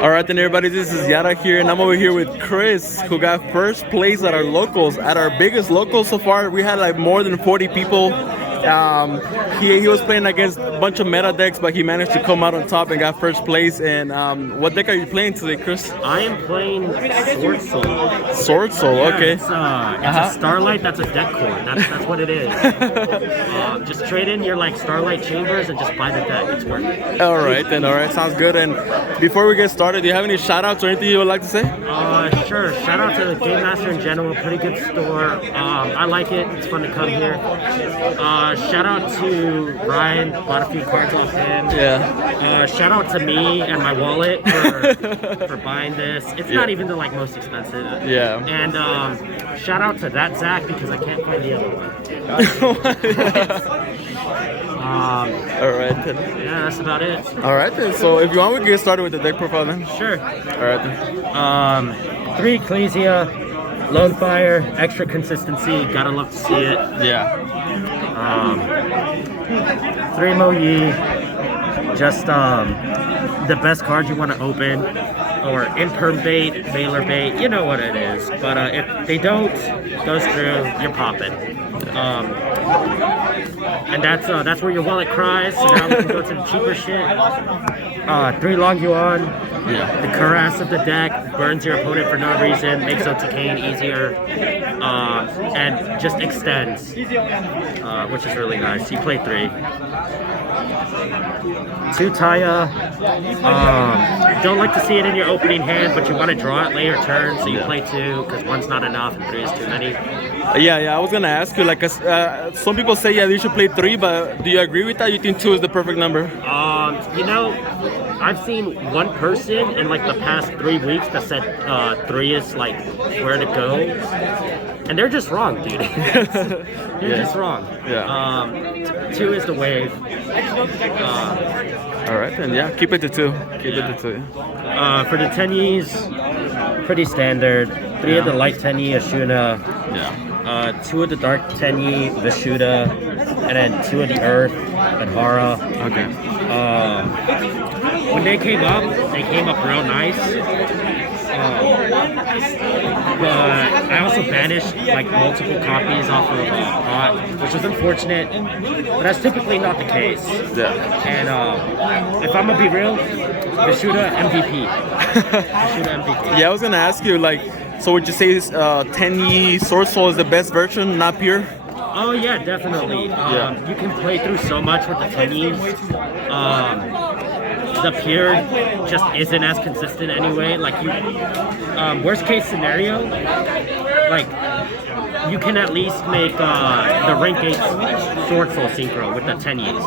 All right, then everybody, this is Yara here, and I'm over here with Chris, who got first place at our locals, at our biggest locals so far. We had like more than 40 people. He was playing against a bunch of meta decks, but he managed to come out on top and got first place. And what deck are you playing today, Chris? I am playing Swordsoul. Swordsoul, yeah, okay. It's a Starlight. That's a deck core. That's what it is. Just trade in your like Starlight Chambers and just buy the deck. It's worth it. All right, then. All right, sounds good. And before we get started, do you have any shout-outs or anything you would like to say? Sure. Shout out to the Game Master in general. Pretty good store. I like it. It's fun to come here. Shout out to Ryan. Bought a few cards off him. Yeah. Shout out to me and my wallet for buying this. It's not even the like most expensive. Yeah. And shout out to that Zach because I can't find the other one. All right, then. Yeah, that's about it. All right, then. So if you want, we can get started with the deck profile then. Sure. All right, then. 3 Ecclesia, Lone Fire, extra consistency. Gotta love to see it. Yeah. 3 Mo Yi, just the best card you want to open, or imperm bait, mailer bait, you know what it is. But if they don't, goes through, you're popping. And that's where your wallet cries. So now we can go to the cheaper shit. 3 Long Yuan, Yeah. the Cuirass of the deck, burns your opponent for no reason, makes OTKing easier, and just extends, which is really nice. You play 3. 2 Taya, don't like to see it in your opening hand, but you want to draw it later turn, so you play 2, because 1's not enough and 3 is too many. Yeah, I was gonna ask you, like, some people say, yeah, you should play 3, but do you agree with that? You think 2 is the perfect number? You know, I've seen one person in like the past 3 weeks that said 3 is like where to go, and they're just wrong, dude. They're just wrong. Yeah. 2 is the wave. All right, then. Yeah, keep it to 2. Keep it to 2. For the Tenyis, pretty standard. 3 of the light Tenyi, Ashuna. Yeah. 2 of the dark Tenyi, Vishuddha, and then 2 of the earth, Adhara. Okay. When they came up real nice. But I also banished like multiple copies off of Pot, which was unfortunate, but that's typically not the case. Yeah. And if I'm gonna be real, Vishuddha MVP. Vishuddha MVP. Yeah, I was gonna ask you, like, so would you say Tenyi Swordsoul is the best version, not pure? Oh yeah, definitely. You can play through so much with the Tenyis. The pure just isn't as consistent anyway. Like you, worst case scenario, like you can at least make the rank 8 Swordsoul synchro with the Tenyis.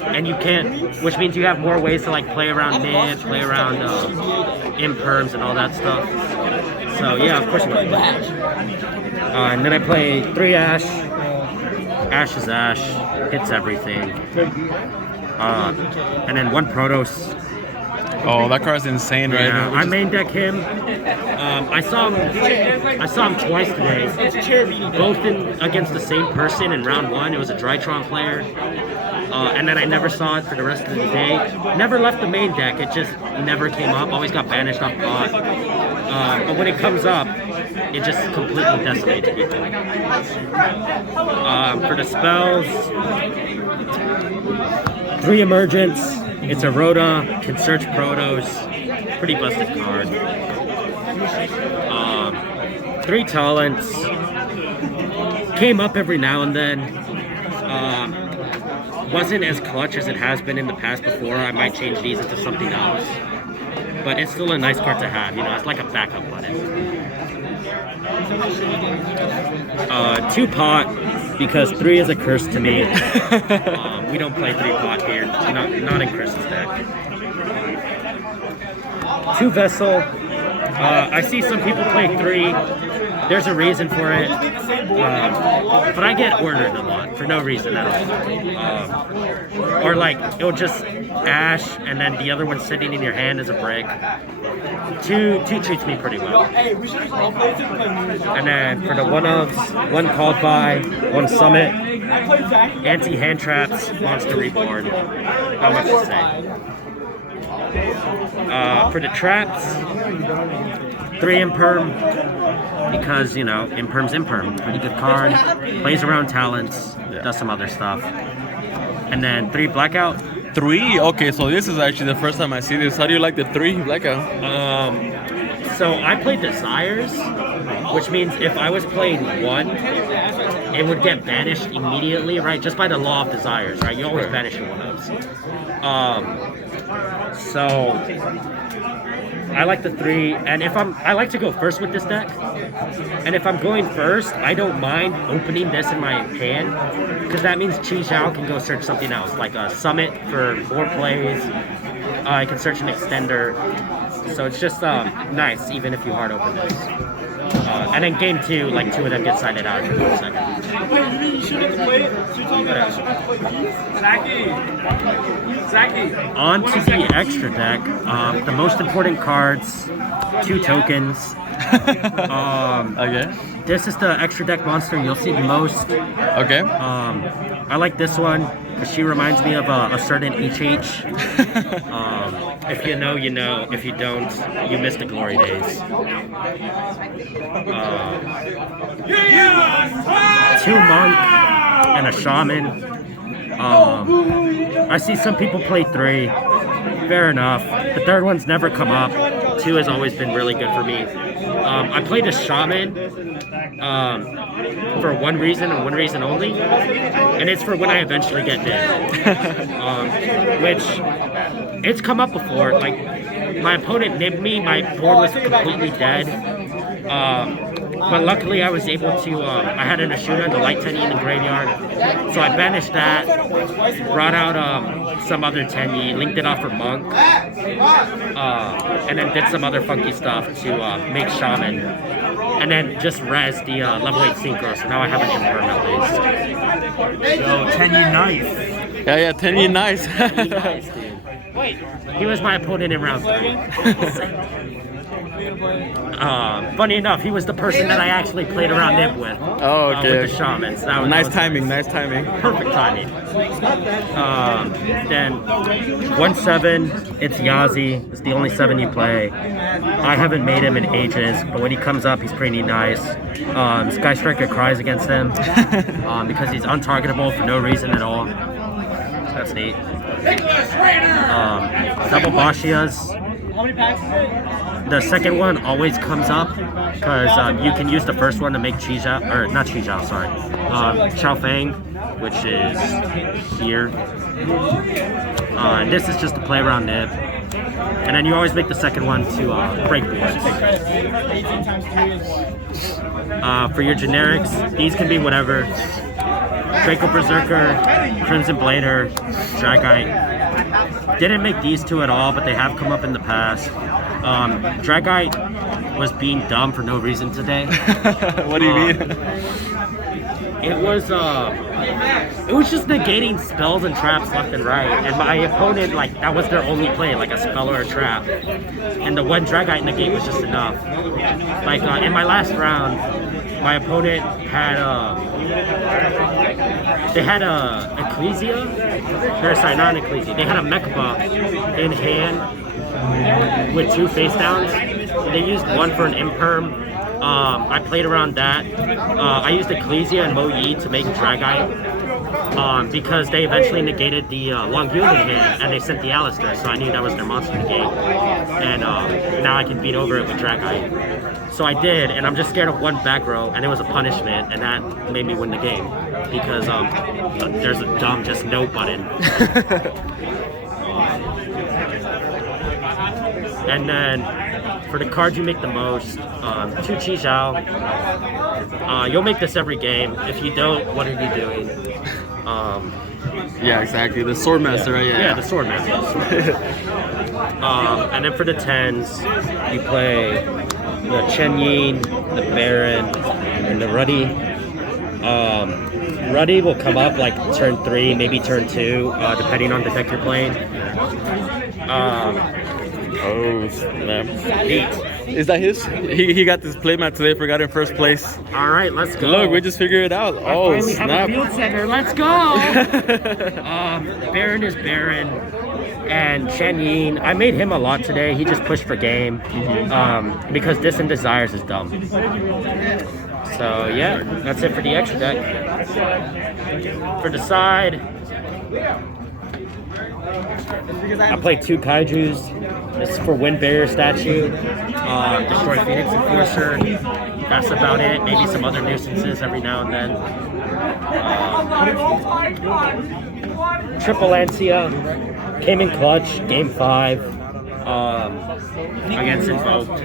And you can't, which means you have more ways to like play around mid, play around imperms and all that stuff. So yeah, of course I'm gonna play. And then I play 3 Ash. Ash is Ash, hits everything. And then 1 Protos. Oh, that card's insane, right? Yeah, I main deck him. I saw him twice today, both against the same person in round 1. It was a Drytron player. And then I never saw it for the rest of the day. Never left the main deck. It just never came up. Always got banished off bot. But when it comes up, it just completely decimates people. For the spells, 3 Emergence. It's a Rhoda, can search Protos. Pretty busted card. 3 Talents. Came up every now and then. Wasn't as clutch as it has been in the past before. I might change these into something else. But it's still a nice card to have, you know, it's like a backup button. 2 Pot, because 3 is a curse to me. We don't play 3 Pot here, not in Chris's deck. 2 Vessel. I see some people play 3. There's a reason for it. But I get ordered a lot for no reason at all. Or like, it'll just Ash and then the other one sitting in your hand is a brick. 2 treats me pretty well. And then for the 1-ofs, 1 Called By, 1 Summit, Anti-Hand Traps, Monster Reborn. How much to say? For the traps, 3 Imperm, because, you know, Imperm's Imperm. Pretty good card. Plays around talents, does some other stuff. And then 3 Blackout. 3? Okay, so this is actually the first time I see this. How do you like the 3 Blackout? So I played Desires, which means if I was playing 1, it would get banished immediately, right? Just by the law of Desires, right? You always banish your 1-ofs. So I like the 3, and I like to go first with this deck. And if I'm going first, I don't mind opening this in my hand, because that means Chi Zhao can go search something else, like a Summit for 4 plays. I can search an Extender. So it's just nice, even if you hard open this. And then game 2, like 2 of them get sided out for 1 second. On to the extra deck. The most important cards, 2 tokens. Okay. This is the extra deck monster you'll see the most. Okay. I like this one because she reminds me of a certain HH. If you know, you know. If you don't, you miss the glory days. 2 monk and a shaman. I see some people play 3. Fair enough. The 3rd one's never come up. 2 has always been really good for me. I played a shaman for one reason and one reason only, and it's for when I eventually get dead. Which it's come up before. Like my opponent nibbed me, my board was completely dead. But luckily I was able to, I had an Ashuna and the light Tenyi in the graveyard. So I banished that, brought out some other Tenyi, linked it off for Monk, and then did some other funky stuff to make Shaman. And then just res the level 8 Synchro, so now I have an Imperm at least. Yo, Tenyi nice. Yeah, Tenyi nice. Tenyi nice, dude. He was my opponent in round 3. Funny enough, he was the person that I actually played around Nib with. Oh, okay. With the Shamans. Nice timing, nice timing. Perfect timing. Then 1/7, it's Yazi. It's the only 7 you play. I haven't made him in ages, but when he comes up, he's pretty nice. Sky Striker cries against him because he's untargetable for no reason at all. That's neat. Double Bashias. The second one always comes up because you can use the first one to make Chi Zhao, or not Chi Zhao, sorry, Chao Fang, which is here. And this is just to play around Nib. And then you always make the second one to break boards. For your generics, these can be whatever. Draco Berserker, Crimson Blader, Dragite. Didn't make these 2 at all, but they have come up in the past. Dragite was being dumb for no reason today. What do you mean? It was just negating spells and traps left and right, and my opponent, like, that was their only play, like a spell or a trap, and the one Dragite in the game was just enough. Like in my last round, my opponent had they had a Ecclesia, or sorry, not an Ecclesia, they had a Mechaba in hand with 2 face downs. They used 1 for an Imperm. I played around that. I used Ecclesia and Mo Yi to make Dragite because they eventually negated the Longyun in hand and they sent the Alistair, so I knew that was their monster in the game. And now I can beat over it with Dragite. So I did, and I'm just scared of 1 back row, and it was a punishment, and that made me win the game because there's a dumb just no button. And then for the cards you make the most, 2 Chi Zhao. You'll make this every game. If you don't, what are you doing? Yeah, exactly. The Swordmaster, right? Yeah, the Swordmaster. And then for the 10s, you play the Tenyi, the Baron, and the Ruddy. Ruddy will come up like turn 3, maybe turn 2, depending on the deck you're playing. Oh, snap. Neat. Is that his? He got this playmat today, forgot in first place. All right, let's go. Look, we just figured it out. Oh, finally snap. have a field center. Let's go. Baron is Baron. And Tenyi, I made him a lot today. He just pushed for game because Distant Desires is dumb. So yeah, that's it for the extra deck. For the side, I played 2 Kaijus. This is for Wind Barrier Statue, Destroy Phoenix Enforcer. That's about it. Maybe some other nuisances every now and then. Triple Lancia came in clutch, game 5 against Invoked.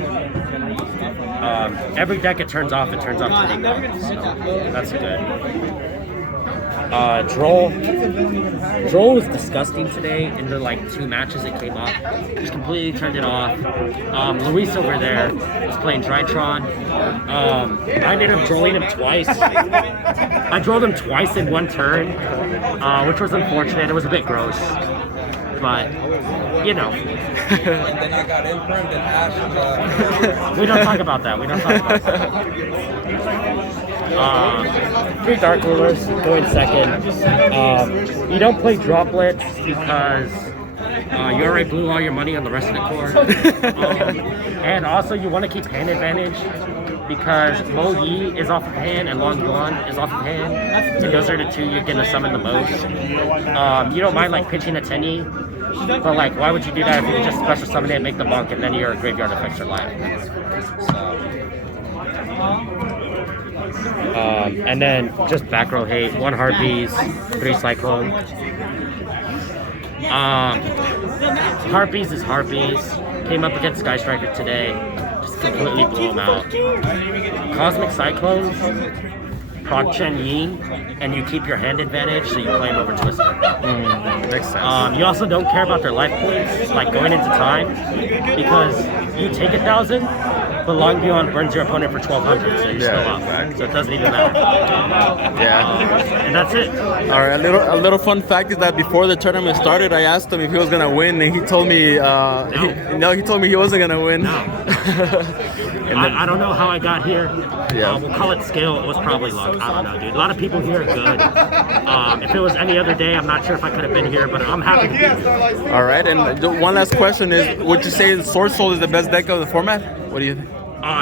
Every deck it turns off pretty well. So that's good. Droll was disgusting today in the 2 matches it came up. Just completely turned it off. Luis over there was playing Drytron. I ended up drolling him twice. I drolled him twice in 1 turn, which was unfortunate. It was a bit gross. But, you know. Then I got imprinted and Ash. We don't talk about that. 3 Dark Rulers going second. You don't play Droplets because you already blew all your money on the rest of the core. And also you want to keep hand advantage because Mo Yi is off of hand and Long Yuan is off of hand. And those are the 2 you're going to summon the most. You don't mind pitching a Tenyi, but why would you do that if you could just special summon it and make the monk and then your graveyard effects are live? So... and then just back row hate, 1 Harpies, 3 Cyclone. Harpies is Harpies. Came up against Sky Striker today. Just completely blew him out. Cosmic Cyclones, proc Chen Yin, and you keep your hand advantage, so you play him over Twister. Makes sense. You also don't care about their life points, going into time, because you take 1,000, but Long Beyond burns your opponent for 1,200, so you're still up. Exactly. So it doesn't even matter. And that's it. All right. A little fun fact is that before the tournament started, I asked him if he was gonna win, and he told me he told me he wasn't gonna win. No. I don't know how I got here. Yeah. We'll call it skill. It was probably luck. I don't know, dude. A lot of people here are good. If it was any other day, I'm not sure if I could have been here, but I'm happy to be here. All right. And one last question is: would you say Swordsoul is the best deck of the format? What do you think?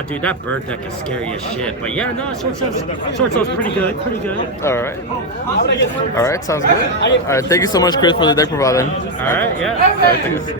Dude, that bird deck is scary as shit. But yeah, no, Swordsoul's pretty good. All right. All right. Sounds good. All right. Thank you so much, Chris, for the deck providing. All right, yeah. All right, thank you.